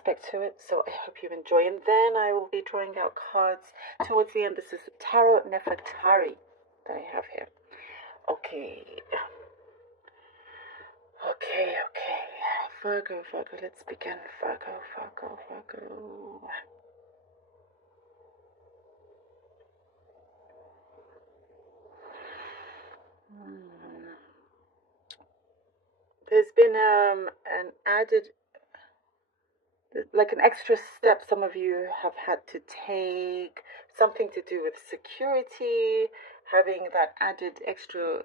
aspect to it, so I hope you enjoy. And then I will be drawing out cards towards the end. This is Tarot Nefertari that I have here. Okay. Okay. Virgo, let's begin. Virgo. There's been an added, like an extra step some of you have had to take, something to do with security, having that added extra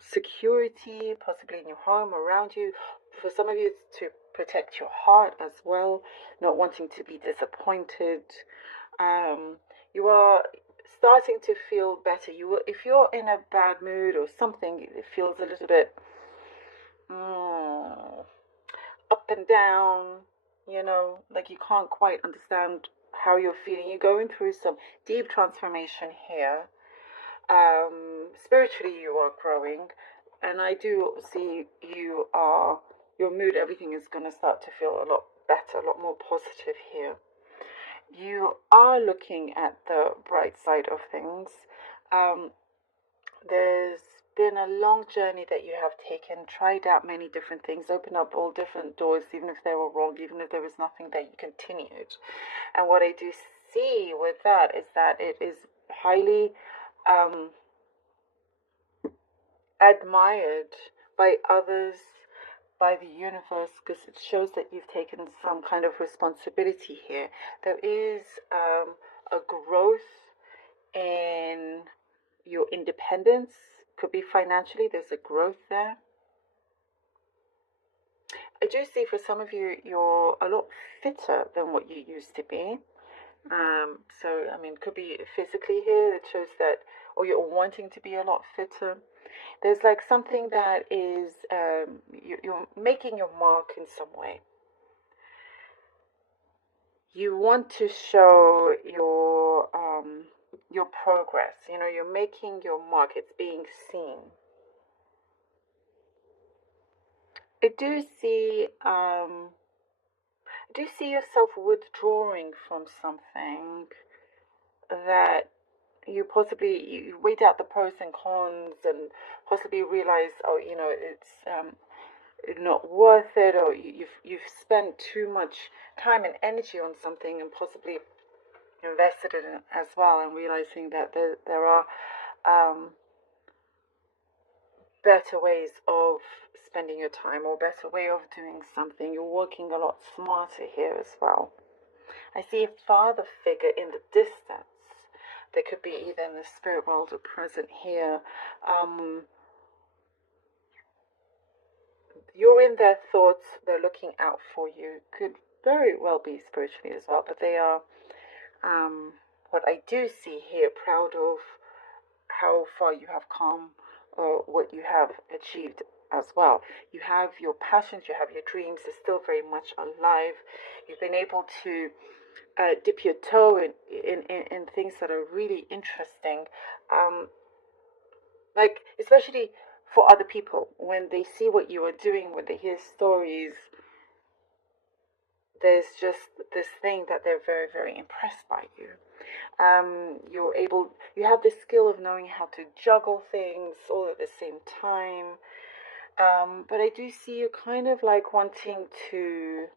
security, possibly in your home, around you. For some of you, it's to protect your heart as well, not wanting to be disappointed. You are starting to feel better. If you're in a bad mood or something, it feels a little bit up and down, like you can't quite understand how you're feeling. You're going through some deep transformation here. Spiritually, you are growing, and I do see your mood, everything is going to start to feel a lot better, a lot more positive here. You are looking at the bright side of things. There's been a long journey that you have taken, tried out many different things, opened up all different doors, even if they were wrong, even if there was nothing that you continued. And what I do see with that is that it is highly admired by others, by the universe, because it shows that you've taken some kind of responsibility here. There is a growth in your independence. Could be financially, there's a growth there. I do see for some of you, you're a lot fitter than what you used to be. So, I mean, could be physically here. It shows that, or you're wanting to be a lot fitter. There's like something that is, you're making your mark in some way. You want to show your progress. You're making your mark. It's being seen. I do see yourself withdrawing from something that you weighed out the pros and cons and possibly realize, it's not worth it, or you've spent too much time and energy on something and possibly invested in it as well, and realizing that there are better ways of spending your time, or better way of doing something. You're working a lot smarter here as well. I see a father figure in the distance. There could be either in the spirit world or present here. You're in their thoughts. They're looking out for you. Could very well be spiritually as well, but they are, what I do see here, proud of how far you have come, or what you have achieved as well. You have your passions, you have your dreams, they're still very much alive. You've been able to dip your toe in things that are really interesting, like especially for other people, when they see what you are doing, when they hear stories, there's just this thing that they're very, very impressed by you. You have the skill of knowing how to juggle things all at the same time. But I do see you kind of like wanting to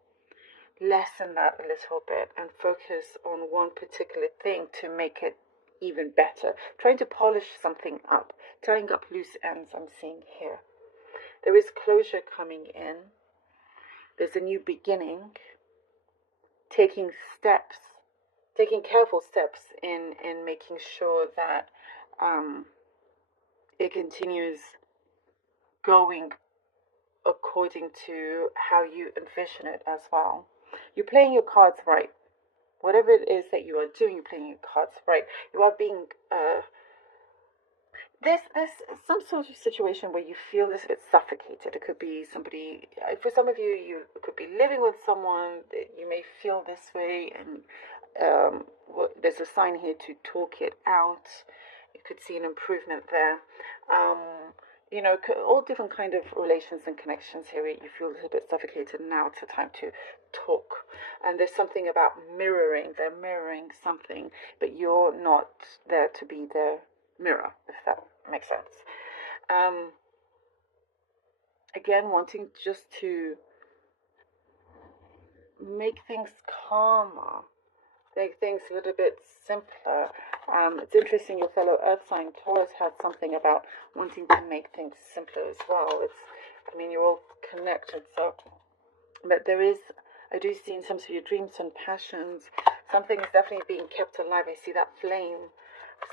lessen that a little bit and focus on one particular thing to make it even better. Trying to polish something up, tying up loose ends, I'm seeing here. There is closure coming in. There's a new beginning. Taking careful steps in making sure that it continues going according to how you envision it as well. You're playing your cards right. Whatever it is that you are doing, you're playing your cards right. You are being there's some sort of situation where you feel a little bit suffocated. It could be somebody, for some of you, you could be living with someone that you may feel this way, and there's a sign here to talk it out. You could see an improvement there. you know, all different kind of relations and connections here where you feel a little bit suffocated. Now it's the time to talk. And there's something about mirroring. They're mirroring something, but you're not there to be their mirror, if that makes sense. Again, wanting just to make things calmer, make things a little bit simpler. It's interesting, your fellow Earth sign Taurus had something about wanting to make things simpler as well. I mean, you're all connected, so, but there is, I do see in terms of your dreams and passions, something is definitely being kept alive. I see that flame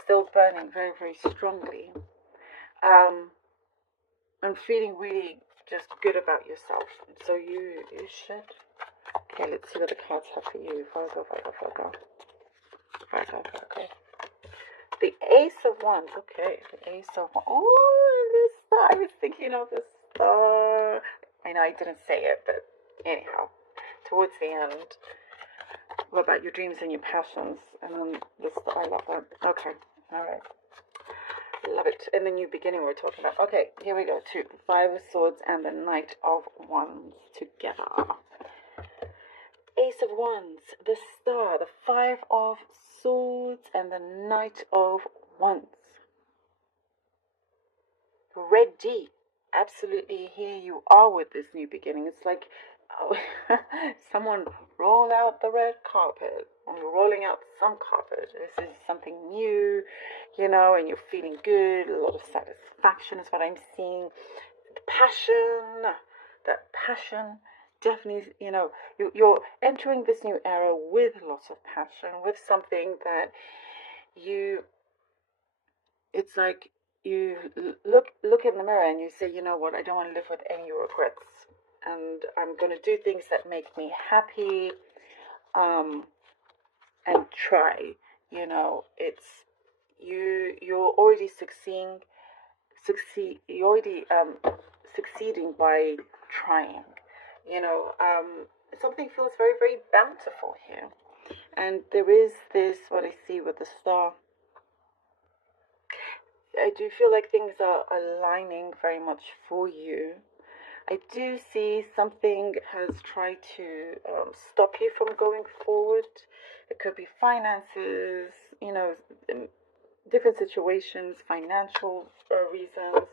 still burning very, very strongly. I'm feeling really just good about yourself. So you should. Okay, let's see what the cards have for you. Virgo. The Ace of Wands. Okay, the Ace of Wands. Oh, this star. I was thinking of the star. I know I didn't say it, but anyhow, towards the end. What about your dreams and your passions? And then the star. I love that. Okay, all right. Love it. In the new beginning we're talking about. Okay, here we go. 2, 5 of Swords and the Knight of Wands together. Ace of Wands, the Star, the 5 of Swords and the Knight of Wands. Ready. Absolutely, here you are with this new beginning. It's like someone roll out the red carpet, and you're rolling out some carpet. This is something new, you know, and you're feeling good. A lot of satisfaction is what I'm seeing. The passion, that passion, definitely, you know, you're entering this new era with lots of passion, with something that it's like you look in the mirror and you say, you know what, I don't want to live with any regrets, and I'm going to do things that make me happy, and try, you know, it's you're already you're already succeeding by trying, you know. Something feels very, very bountiful here, and there is this, what I see with the star, I do feel like things are aligning very much for you. I do see something has tried to stop you from going forward. It could be finances, you know, different situations, financial reasons.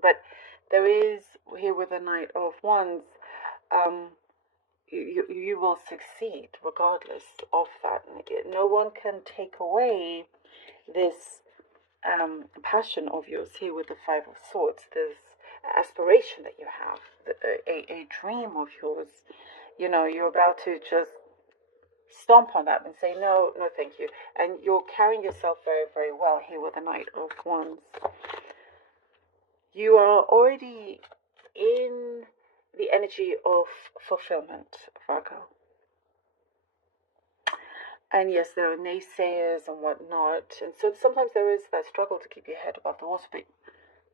But there is, here with the Knight of Wands, you will succeed regardless of that. No one can take away this passion of yours here with the 5 of Swords. There's aspiration that you have, a dream of yours. You know, you're about to just stomp on that and say, no, no, thank you. And you're carrying yourself very, very well here with the Knight of Wands. You are already in the energy of fulfillment, Virgo. And yes, there are naysayers and whatnot. And so sometimes there is that struggle to keep your head above the water, but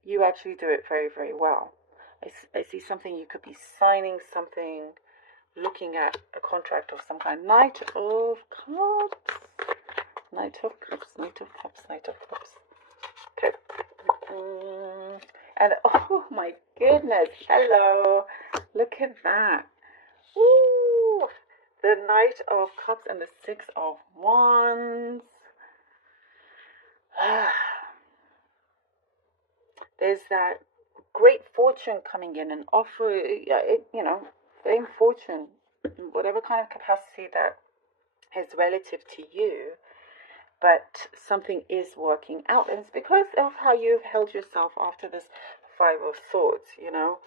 you actually do it very, very well. I see something, you could be signing something, looking at a contract of some kind. Knight of Cups. Knight of Cups, Knight of Cups, Knight of Cups. Okay. And oh my goodness, hello. Look at that. Ooh. The Knight of Cups and the 6 of Wands. There's that great fortune coming in, an offer, you know, fame, fortune, whatever kind of capacity that is relative to you, but something is working out, and it's because of how you've held yourself after this 5 of Swords, you know.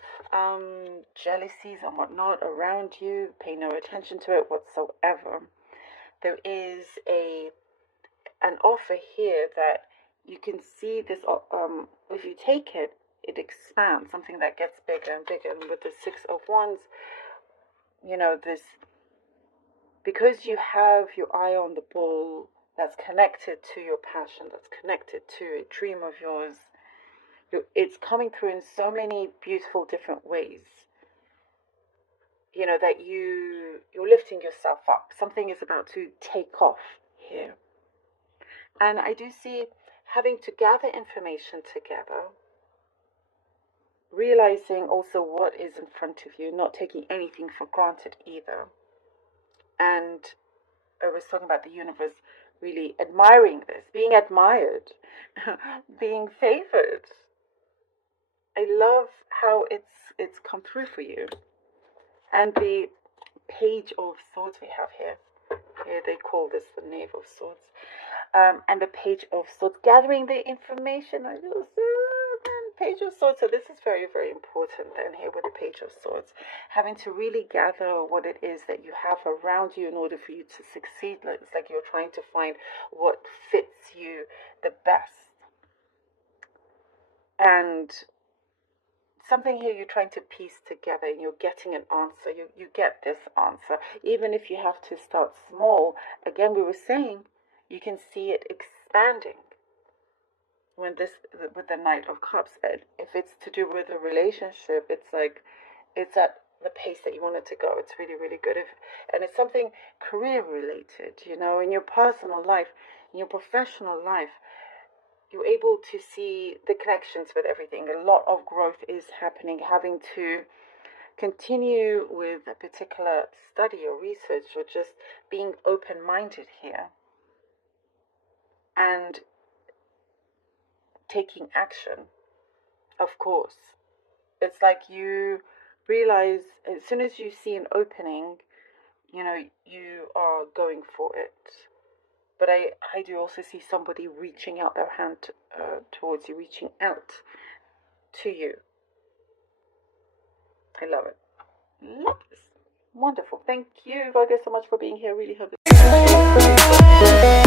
Jealousies and whatnot around you, pay no attention to it whatsoever. There is an offer here that you can see this, if you take it, it expands, something that gets bigger and bigger. And with the 6 of Wands, you know, this, because you have your eye on the ball that's connected to your passion, that's connected to a dream of yours, it's coming through in so many beautiful different ways, you know, that you're lifting yourself up. Something is about to take off here. And I do see having to gather information together, realizing also what is in front of you, not taking anything for granted either. And I was talking about the universe really admiring this, being admired, being favored. I love how it's come through for you. And the Page of Swords we have here. Here they call this the Knave of Swords. And the Page of Swords, gathering the information. I just Page of Swords. So this is very, very important then here with the Page of Swords. Having to really gather what it is that you have around you in order for you to succeed. It's like you're trying to find what fits you the best. And something here you're trying to piece together, and you're getting an answer. You get this answer. Even if you have to start small, again, we were saying, you can see it expanding with the Knight of Cups. If it's to do with a relationship, it's like it's at the pace that you want it to go. It's really, really good. And it's something career related, in your personal life, in your professional life, you're able to see the connections with everything. A lot of growth is happening, having to continue with a particular study or research, or just being open-minded here and taking action. Of course, it's like you realize as soon as you see an opening, you are going for it. But I do also see somebody reaching out their hand towards you, reaching out to you. I love it. Love this. Wonderful. Thank you, Virgo, so much for being here. Really hope this